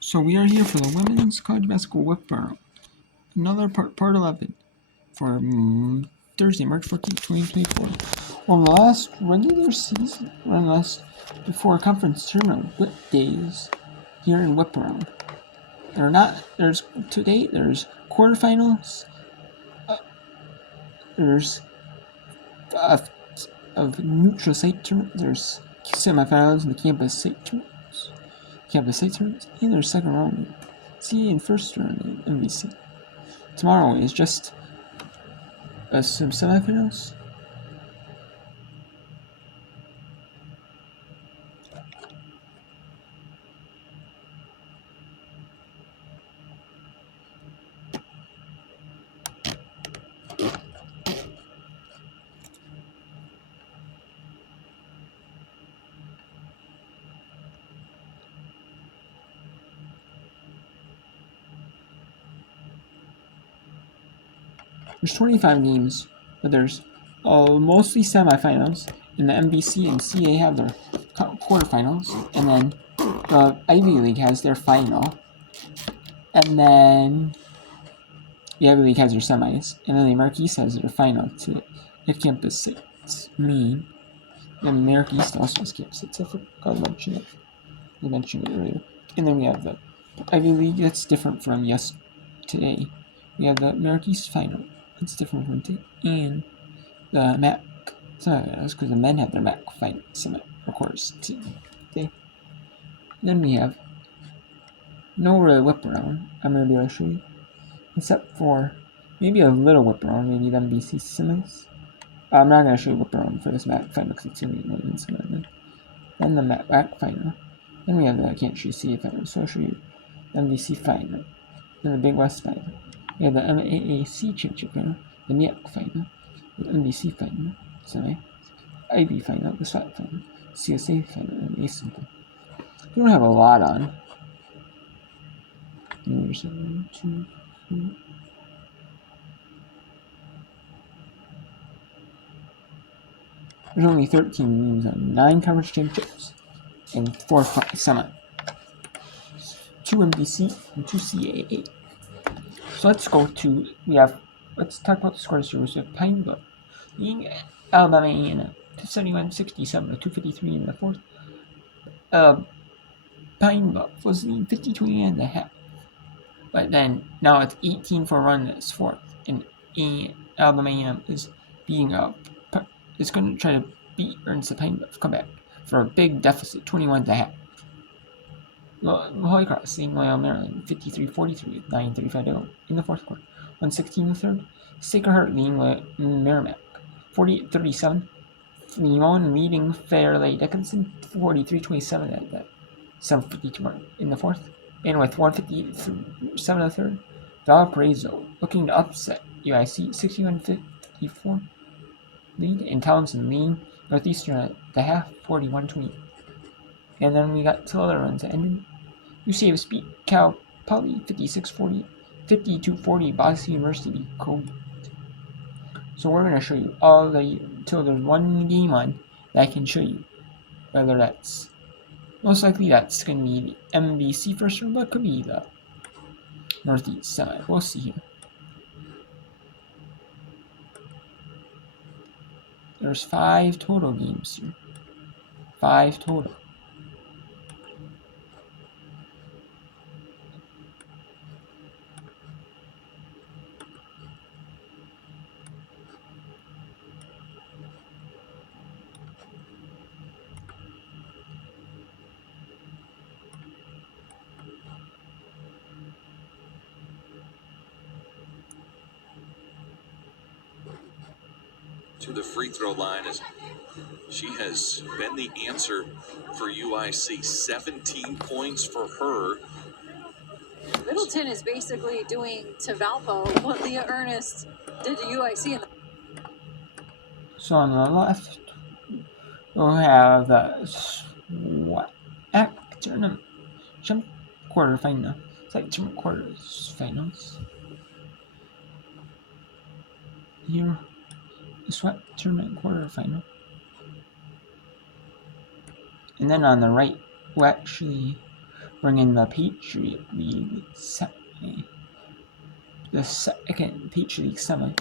So we are here for the women's college basketball whip around. Another part 11 for Thursday, March 14th, 2024. On the last regular season, or last before conference tournament whip days here in whip around. There's quarterfinals, there's of neutral site tournaments, there's semifinals in the campus site tournaments, and there's second round CA and first round in MVC. Tomorrow is just some semifinals. There's 25 games, but there's mostly semifinals, and the MVC and CA have their quarterfinals, and then the Ivy League has their final, and then the Ivy League has their semis, and then the America East has their final to hit campus sites. And America East also has campus sites. I forgot to mention it. I mentioned it earlier. And then we have the Ivy League. That's different from today. We have the America East final. It's different from today. And the MAC semifinals, because the men have their MAC final quarters today. Then we have no really whip around. I'm going to be able to show you. Except for maybe a little whip around, maybe the MVC semis. I'm not going to show you whip around for this MAC final because it's going to be more than some. Then the MAC final. Then we have the I can't show you CA final, so I'll show you the MVC final. Then the Big West final. We have the MAAC championship final, the MIAC final, the MVC final, semi, IB final, the SWAT final, CSA final, and ASIN final. We don't have a lot on. There's 1, 2, 3. There's only 13 games on 9 conference championships and 4 semi. 2 MVC and 2 CAA. So let's talk about the scores here. We have Pine Bluff leading Alabama A&M 271-67 with 2:53 in the fourth. Pine Bluff was leading 52.5, but then now it's 18 for a run in its fourth, and Alabama A&M is is going to try to beat Ernst Pine Bluff comeback for a big deficit, 21.5. Holy Cross leading Loyola Maryland 53-43 with 9:35 to go in the fourth quarter. 1:16 in the third. Sacred Heart leading Merrimack 48-37. Limon leading Fairleigh Dickinson 43-27 at that 7:52 in the fourth. And with 1:57 in the third, Valparaiso looking to upset UIC 61-54 lead, and Townsend leading Northeastern at the half 41-20. And then we got two other runs that ended. UCF beat Cal Poly 56-40, 52-40. Boston University beat Kobe. So we're going to show you all until there's one game on that I can show you. Whether that's, most likely that's going to be the MVC first round, but it could be the Northeast semi. We'll see here. There's 5 total games here. 5 total. To the free throw line as she has been the answer for UIC. 17 points for her. Middleton is basically doing to Valpo what Leah Ernest did to UIC. So on the left, we'll have the SWAC tournament quarterfinal. It's like quarterfinals. Here, the SWAC tournament quarterfinal. And then on the right, we'll actually bring in the Patriot League semi. The second Patriot League semi.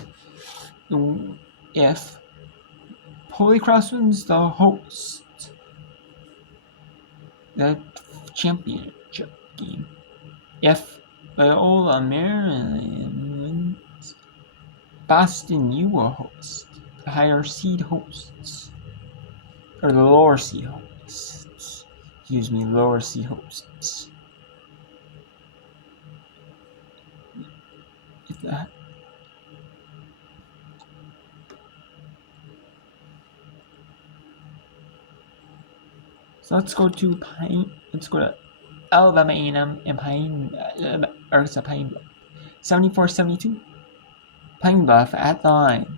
If Holy Cross wins the host, the championship game. If Loyola Maryland wins, Boston U will host. The higher seed hosts. Or the lower seed hosts. Excuse me, lower seed hosts. If that. So let's go to Alabama A&M and Arkansas Pine Bluff. 74-72. Pine Bluff at the line.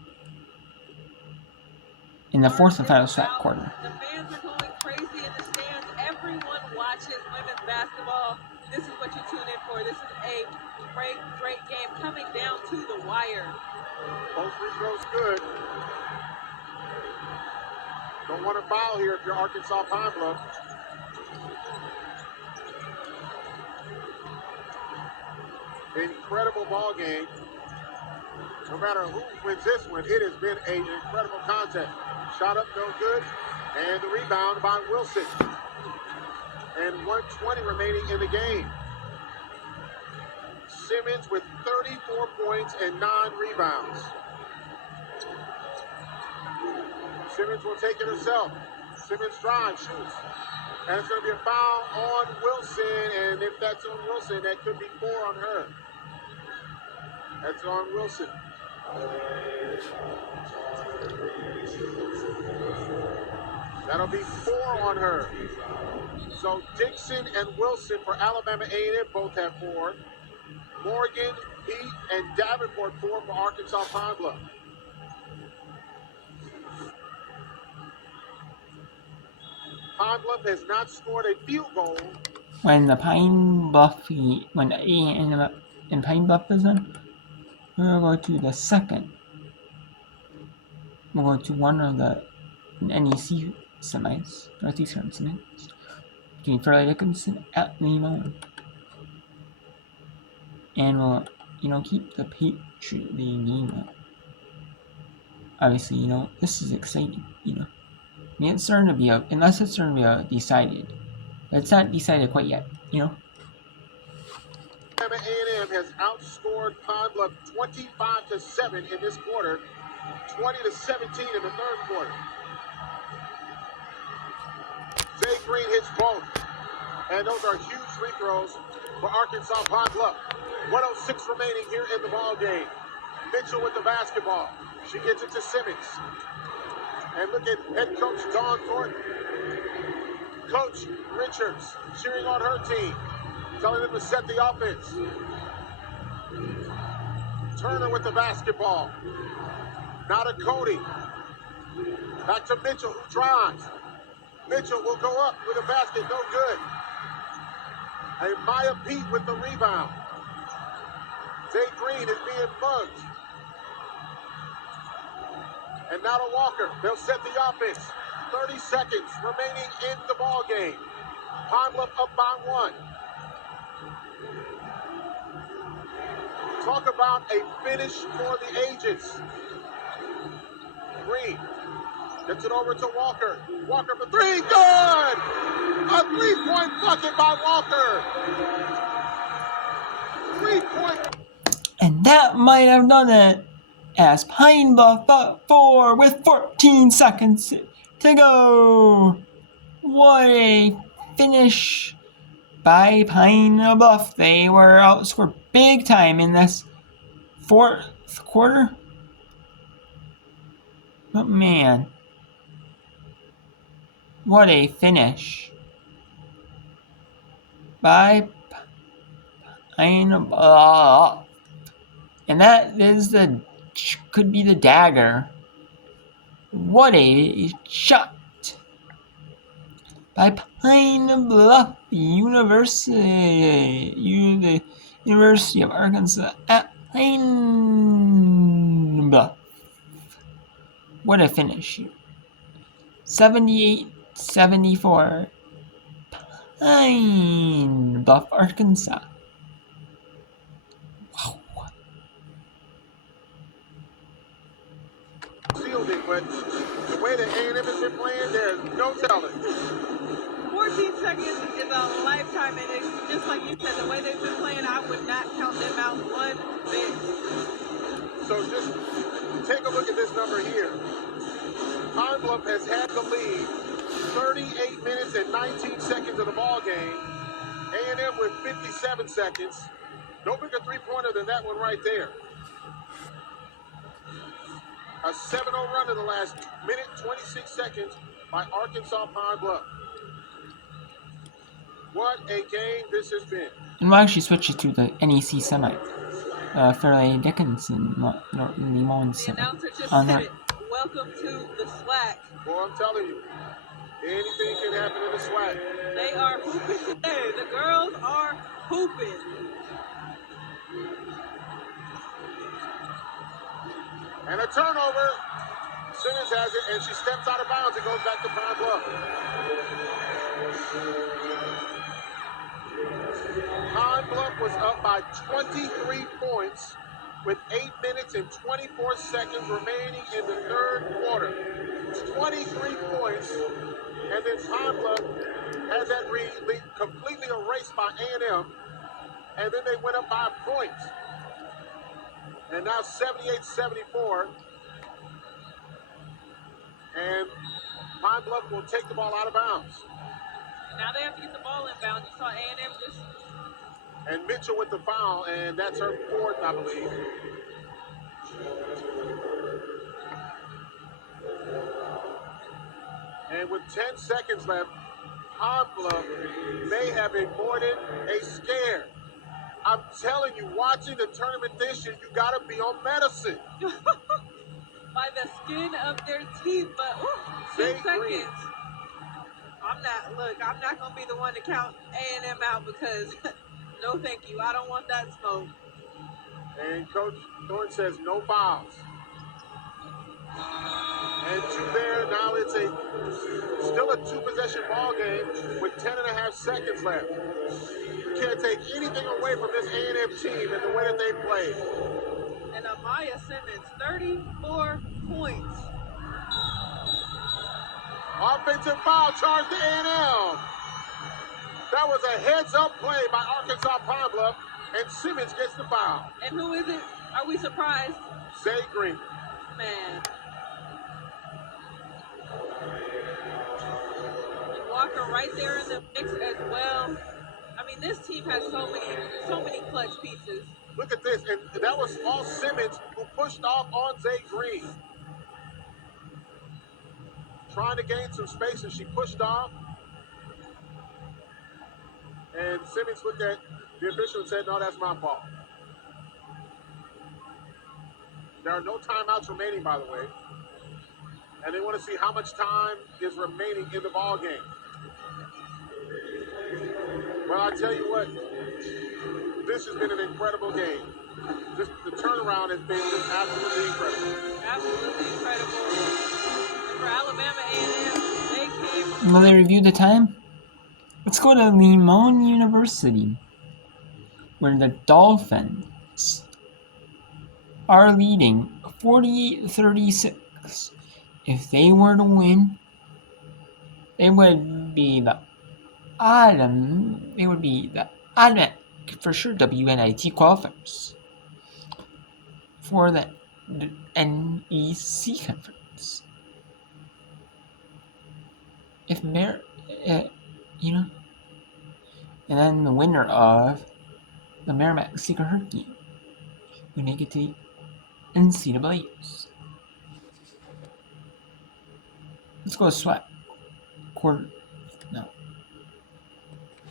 In the fourth and final quarter. The fans are going crazy in the stands. Everyone watches women's basketball. This is what you tune in for. This is a great game coming down to the wire. Both free throws good. Don't want to foul here if you're Arkansas Pine Bluff. Incredible ball game. No matter who wins this one, it has been an incredible contest. Shot up, no good. And the rebound by Wilson. And 1:20 remaining in the game. Simmons with 34 points and 9 rebounds. Simmons will take it herself. Simmons drives, shoots. And it's going to be a foul on Wilson. And if that's on Wilson, that could be 4 on her. That's on Wilson. That'll be 4 on her. So Dixon and Wilson for Alabama A&M both have 4. Morgan, Pete, and Davenport 4 for Arkansas Pine Bluff. Pine Bluff has not scored a field goal. When A&M and Pine Bluff is in, we'll go to the second. We'll go to one of the NEC semis, Northeastern semis, between Fairleigh Dickinson at Limon. And we'll, keep the Patriot League game up. Obviously, this is exciting, I mean, it's starting to be unless it's starting to be decided. But it's not decided quite yet, Alabama A&M has outscored Pine Bluff 25-7 in this quarter, 20-17 in the third quarter. Zay Green hits both, and those are huge free throws for Arkansas Pine Bluff. 1:06 remaining here in the ball game. Mitchell with the basketball. She gets it to Simmons. And look at head coach Dawn Thornton. Coach Richards cheering on her team, telling them to set the offense. Turner with the basketball. Now to Cody. Back to Mitchell, who drives. Mitchell will go up with a basket, no good. And Maya Pete with the rebound. Zay Green is being bugged. And now to Walker. They'll set the offense. 30 seconds remaining in the ball game. Pine Bluff up by 1. Talk about a finish for the ages. Green gets it over to Walker. Walker for 3, good! A 3-point bucket by Walker. 3-point. And that might have done it, as Pine Bluff up 4 with 14 seconds to go. What a finish by Pine Bluff. They were outscored big time in this fourth quarter. But man, what a finish by Pine Bluff. And that could be the dagger. What a shot by Pine Bluff University. The University of Arkansas at Pine Bluff. What a finish. 78-74. Pine Bluff, Arkansas. Wow. Shielding, but the way that A&M has been playing, there's no telling. 14 seconds is a lifetime, and it's just like you said, the way they've been playing, I would not count them out one bit. So just take a look at this number here. Pine Bluff has had the lead 38 minutes and 19 seconds of the ball game. A&M with 57 seconds. No bigger three-pointer than that one right there. A 7-0 run in the last minute 26 seconds by Arkansas Pine Bluff. What a game this has been. And we'll actually switch it to the NEC semi. Fairleigh Dickinson, Limon The Center. announcer just On said that. it. Welcome to the SWAC. Boy, I'm telling you, anything can happen in the SWAC. They are hooping today. The girls are hooping. And a turnover. Simmons has it, and she steps out of bounds and goes back to Pine Bluff. Pine Bluff was up by 23 points with 8 minutes and 24 seconds remaining in the third quarter. 23 points, and then Pine Bluff has that lead completely erased by A&M, and then they went up by a point. And now 78-74. And Pine Bluff will take the ball out of bounds. Now they have to get the ball inbound. You saw A&M just... And Mitchell with the foul, and that's her fourth, I believe. And with 10 seconds left, Pine Bluff may have avoided a scare. I'm telling you, watching the tournament this year, you got to be on medicine. by the skin of their teeth, but 10 seconds. I'm not going to be the one to count A&M out because no thank you. I don't want that smoke. And Coach Thorne says no fouls. And two there, now it's still a two-possession ball game with 10.5 seconds left. You can't take anything away from this A&M team and the way that they play. And Amaya Simmons, 34 points. Offensive foul charge to A&M. That was a heads-up play by Arkansas Pine Bluff, and Simmons gets the foul. And who is it? Are we surprised? Zay Green. Man. And Walker right there in the mix as well. I mean, this team has so many clutch pieces. Look at this, and that was all Simmons who pushed off on Zay Green. Trying to gain some space, and she pushed off. And Simmons looked at the official and said, no, that's my fault. There are no timeouts remaining, by the way. And they want to see how much time is remaining in the ball game. Well, I tell you what, this has been an incredible game. Just the turnaround has been just absolutely incredible. Absolutely incredible. And for Alabama A&M, they came. Will they review the time? Let's go to Limon University, where the Dolphins are leading 48-36. If they were to win, they would be the automatic for sure WNIT qualifiers for the NEC conference. If and then the winner of the Merrimack Seeker Herd game would make it to NCAAs. Let's go to SWAT.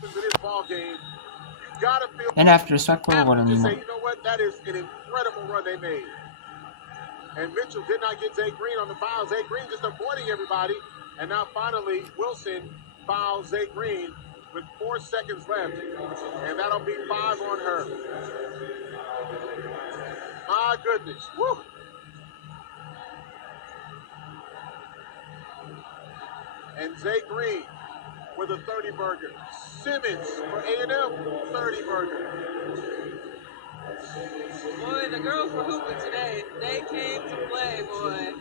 This ball game, you gotta feel. And after SWAT quarter, we'll go to say, Limon. you know what? That is an incredible run they made. And Mitchell did not get Zay Green on the foul. Zay Green just avoiding everybody. And now finally, Wilson fouls Zay Green with 4 seconds left. And that'll be 5 on her. My goodness. Woo! And Zay Green with a 30-burger. Simmons for A&M, 30-burger. Boy, the girls were hooping today. They came to play, boy.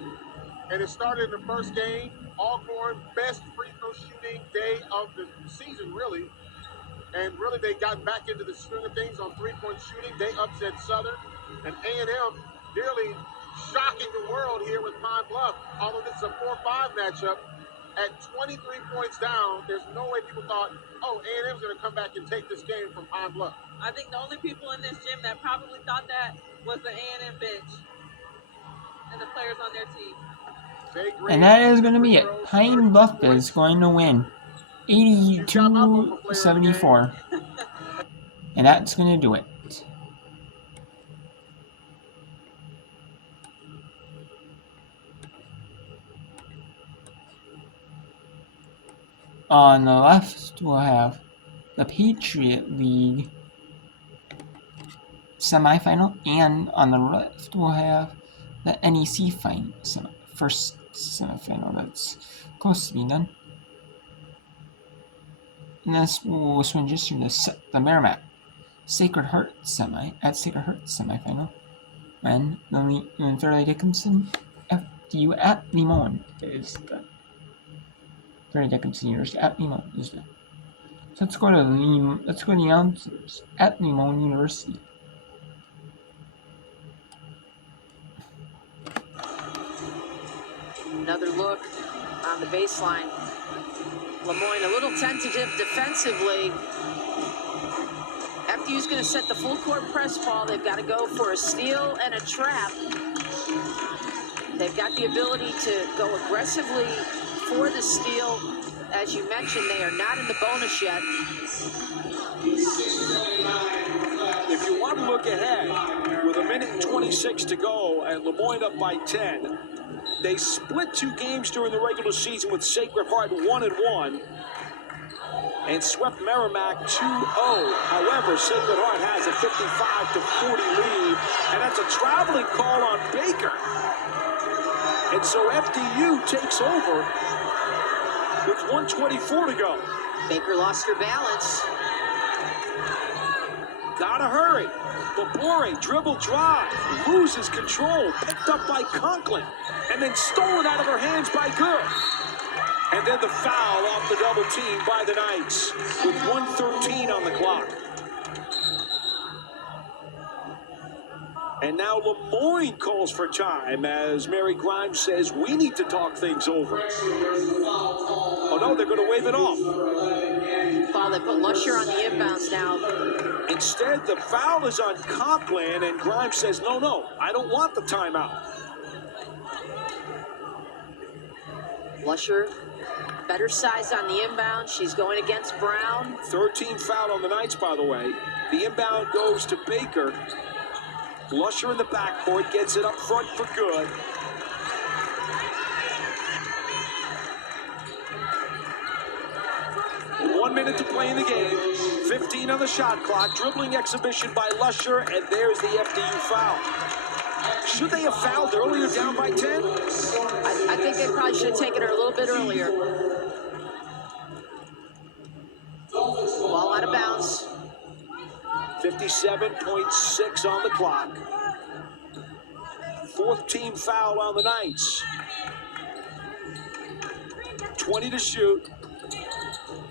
And it started in the first game. Alcorn, best free throw shooting day of the season, really. And really, they got back into the swing of things on three-point shooting. They upset Southern. And A&M nearly shocking the world here with Pine Bluff. Although this is a 4-5 matchup, at 23 points down, there's no way people thought, oh, A&M's going to come back and take this game from Pine Bluff. I think the only people in this gym that probably thought that was the A&M bench and the players on their team. And that is going to be it. Pine Bluff is going to win 82-74. And that's going to do it. On the left, we'll have the Patriot League semifinal, and on the left, we'll have the NEC first semifinal that's close to being done. And this will swing just through the Merrimack Sacred Heart semifinal, and the Fairleigh Dickinson FDU at Limon is the Fairleigh Dickinson University at Limon is the. So let's go to the announcers at Limon University. Another look on the baseline. Lemoyne a little tentative defensively. FDU's going to set the full court press ball. They've got to go for a steal and a trap. They've got the ability to go aggressively for the steal. As you mentioned, they are not in the bonus yet. If you want to look ahead, with 1:26 to go and Lemoyne up by 10, they split 2 games during the regular season with Sacred Heart 1-1 and swept Merrimack 2-0. However, Sacred Heart has a 55-40 lead, and that's a traveling call on Baker. And so FDU takes over with 1:24 to go. Baker lost her balance. Gotta hurry. Babore, dribble drive, loses control, picked up by Conklin, and then stolen out of her hands by Good. And then the foul off the double team by the Knights with 1:13 on the clock. And now Lemoyne calls for time as Mary Grimes says, we need to talk things over. Oh no, they're going to wave it off. Paul, they put Lusher on the inbounds now. Instead, the foul is on Conklin, and Grimes says, no, I don't want the timeout. Lusher, better size on the inbound. She's going against Brown. 13 foul on the Knights, by the way. The inbound goes to Baker. Lusher in the backcourt gets it up front for Good. One minute to play in the game. 15 on the shot clock. Dribbling exhibition by Lusher, and there's the FDU foul. Should they have fouled earlier, down by 10? I think they probably should have taken her a little bit earlier. Ball out of bounds. 57.6 on the clock. 4th team foul on the Knights. 20 to shoot.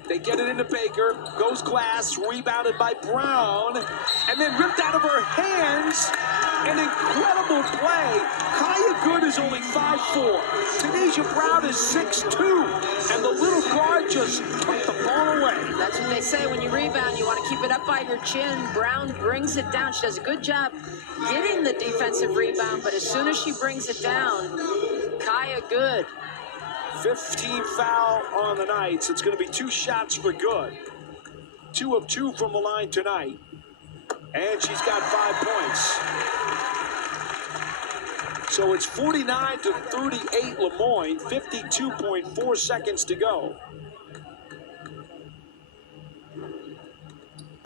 They get it into Baker. Goes glass, rebounded by Brown, and then ripped out of her hands. An incredible play. Kaya Good is only 5'4". Tanisha Brown is 6'2", and the little guard just took the ball away. That's what they say when you rebound. You want to keep it up by your chin. Brown brings it down. She does a good job getting the defensive rebound, but as soon as she brings it down, Kaya Good. 15 foul on the Knights. It's going to be 2 shots for Good. 2 of 2 from the line tonight. And she's got 5 points. So it's 49-38 Lemoyne, 52.4 seconds to go.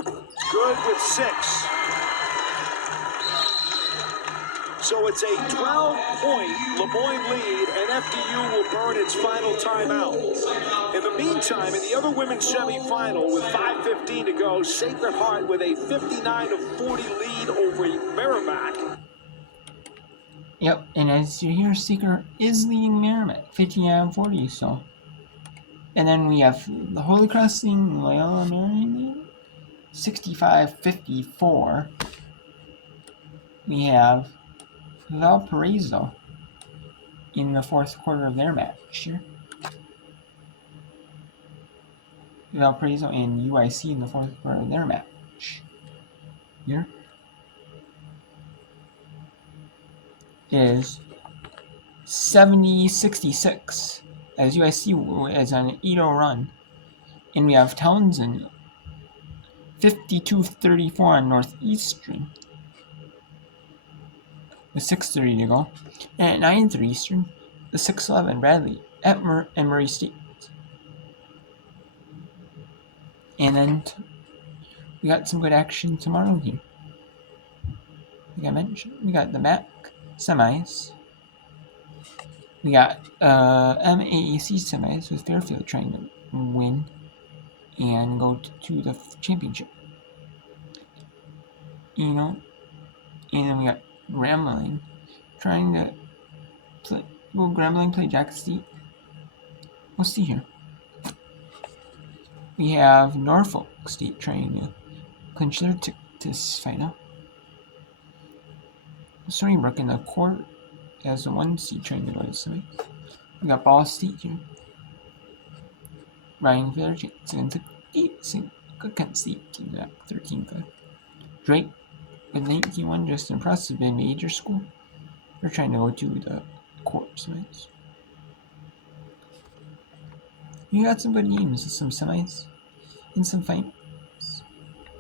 Good with 6. So it's a 12-point Lemoyne lead, and FDU will burn its final timeout. In the meantime, in the other women's semifinal with 5:15 to go, Sacred Heart with a 59-40 lead over Merrimack. Yep, and as you hear, Seeker is leading Merrimack 59-40. So, and then we have the Holy Cross leading Loyola Marymount 65-54. We have Valparaiso in the fourth quarter of their match here. Valparaiso and UIC in the fourth quarter of their match here is 70-66 as UIC is on an 8-0 run. And we have Townsend 52-34 on Northeastern with 6:30 to go. And at 9:30 Eastern, the 6-11 Bradley at Murray State. And then we got some good action tomorrow here. Like I mentioned, we got the MAC semis. We got MAAC semis with Fairfield trying to win and go to the championship. You know, and then we got Grambling trying to play. Will Grambling play Jack State? We'll see here. We have Norfolk State trying to clinch their ticket to this final. Stony Brook in the court as the 1 seed trying to go to the semis. We got Ball State here. Ryan for their chance against the Kent State team at 13th. Drake with 19-1, just impressive in major school. They're trying to go to the court semis. You got some good games, some semis, and some finals.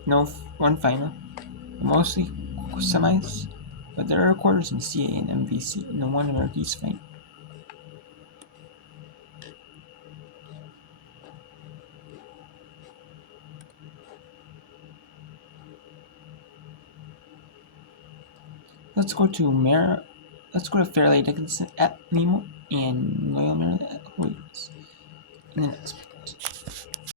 No, one final, mostly semis, but there are quarters in CA and MVC, and the one in Northeast final. Let's go to Fairleigh Dickinson at Limo and Loyola Maryland at Holy Cross in the next part.